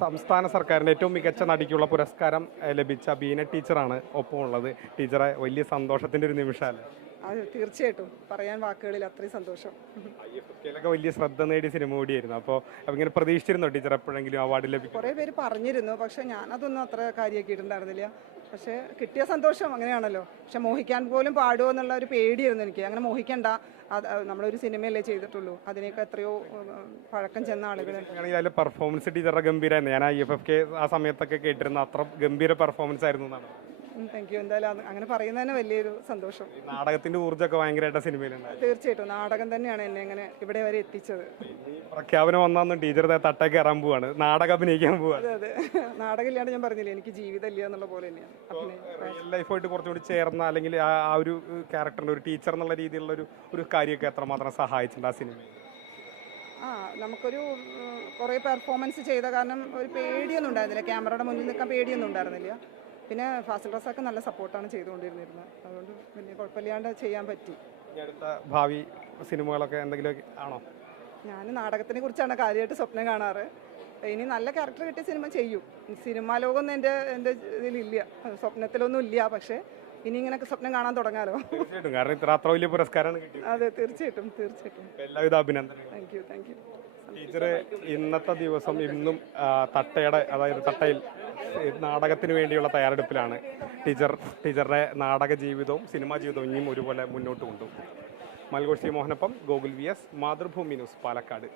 സംസ്ഥാന സർക്കാരിന്റെ ഏറ്റവും മികച്ച നടിക്കുള്ള പുരസ്കാരം ലഭിച്ച ബീന ടീച്ചറാണ് ഒപ്പമുള്ളത് ടീച്ചറെ വലിയ സന്തോഷത്തിന്റെ ഒരു നിമിഷമല്ലേ? അത് തീർച്ചയായിട്ടും. പറയാൻ വാക്കുകളിൽ അത്രയും സന്തോഷം. എഫ് വലിയ ശ്രദ്ധ നേടിയ സിനിമ കൂടിയായിരുന്നു. അപ്പോൾ ഇങ്ങനെ പ്രതീക്ഷിച്ചിരുന്നോ ടീച്ചർ എപ്പോഴെങ്കിലും അവാർഡ് ലഭിക്കും കുറേ പേര് പറഞ്ഞിരുന്നു പക്ഷേ ഞാനതൊന്നും അത്ര കാര്യമാക്കിയിട്ടുണ്ടായിരുന്നില്ല. പക്ഷേ കിട്ടിയ സന്തോഷം അങ്ങനെയാണല്ലോ. പക്ഷെ മോഹിക്കാൻ പോലും പാടുമോ എന്നുള്ള ഒരു പേടിയായിരുന്നു എനിക്ക്. അങ്ങനെ മോഹിക്കണ്ട. നമ്മളൊരു സിനിമയല്ലേ ചെയ്തിട്ടുള്ളൂ. അതിനൊക്കെ എത്രയോ പഴക്കം ചെന്ന ആളുകൾ പെർഫോമൻസ് ടീച്ചറുടെ ഗംഭീരമായിരുന്നു ഞാൻ ഐ എഫ് എഫ് കെ ആ സമയത്തൊക്കെ കേട്ടിരുന്ന അത്ര ഗംഭീര പെർഫോമൻസ് ആയിരുന്നു എന്നാണ്. താങ്ക് യു എന്തായാലും അങ്ങനെ പറയുന്നതന്നെ വലിയൊരു സന്തോഷം. നാടകത്തിന്റെ ഊർജമൊക്കെ ഭയങ്കരമായിട്ട് സിനിമയിലുണ്ട് തീർച്ചയായിട്ടും. നാടകം തന്നെയാണ് എന്നെ ഇങ്ങനെ ഇവിടെ വരെ എത്തിച്ചത്. പ്രഖ്യാപനം വന്നാന്നും ടീച്ചർ തട്ടേക്ക് കയറാൻ പോവാണ്. നാടകം അഭിനയിക്കാൻ പോവാണ് അതെ അതെ. നാടകമില്ലാണ്ട് ഞാൻ പറഞ്ഞില്ലേ എനിക്ക് ജീവിതം ഇല്ല എന്നുള്ള പോലെ തന്നെയാണ്. റിയൽ ലൈഫായിട്ട് കുറച്ചുകൂടി ചേർന്ന അല്ലെങ്കിൽ ആ ആ ഒരു ക്യാരക്ടറിന്റെ ഒരു ടീച്ചർ എന്നുള്ള രീതിയിലുള്ള ഒരു ഒരു കാര്യമൊക്കെ എത്രമാത്രം സഹായിച്ചിട്ടുണ്ട് ആ സിനിമയിൽ? ആ നമുക്കൊരു കുറേ പെർഫോമൻസ് ചെയ്ത കാരണം ഒരു പേടിയൊന്നും ഉണ്ടായിരുന്നില്ല. ക്യാമറയുടെ മുന്നിൽ നിൽക്കാൻ പേടിയൊന്നും ഉണ്ടായിരുന്നില്ല. പിന്നെ ഫാസിൽ റസാക്ക് നല്ല സപ്പോർട്ടാണ് ചെയ്തുകൊണ്ടിരുന്നിരുന്നത്. അതുകൊണ്ട് വലിയ കുഴപ്പമില്ലാണ്ട് ചെയ്യാൻ പറ്റി. അടുത്ത ഭാവി സിനിമകളൊക്കെ എന്തെങ്കിലും ആണോ? ഞാൻ നാടകത്തിനെ കുറിച്ചാണ് കാര്യമായിട്ട് സ്വപ്നം കാണാറ്. ഇനി നല്ല ക്യാരക്ടർ കിട്ടിയ സിനിമ ചെയ്യും. സിനിമാ ലോകമൊന്നും എന്റെ എന്റെ ഇതിലില്ല. സ്വപ്നത്തിലൊന്നും ഇല്ല. പക്ഷേ ഇനി ഇങ്ങനെയൊക്കെ സ്വപ്നം കാണാൻ തുടങ്ങാലോ? തീർച്ചയായിട്ടും. കാരണം ഇത്ര അത്ര വലിയ പുരസ്കാരമാണ് അതെ തീർച്ചയായിട്ടും തീർച്ചയായിട്ടും. എല്ലാവിധ അഭിനന്ദനങ്ങളും. Thank you thank you teacher ഇന്നത്തെ ദിവസം ഇന്നും തട്ടയുടെ അതായത് തട്ടയിൽ നാടകത്തിന് വേണ്ടിയുള്ള തയ്യാറെടുപ്പിലാണ് ടീച്ചർ ടീച്ചറുടെ നാടക ജീവിതവും സിനിമാ ജീവിതവും ഇനിയും ഒരുപോലെ മുന്നോട്ട് കൊണ്ടുപോകും. മൽഗോഷി മോഹനപ്പം Gokul V S Mathrubhumi news Palakkad.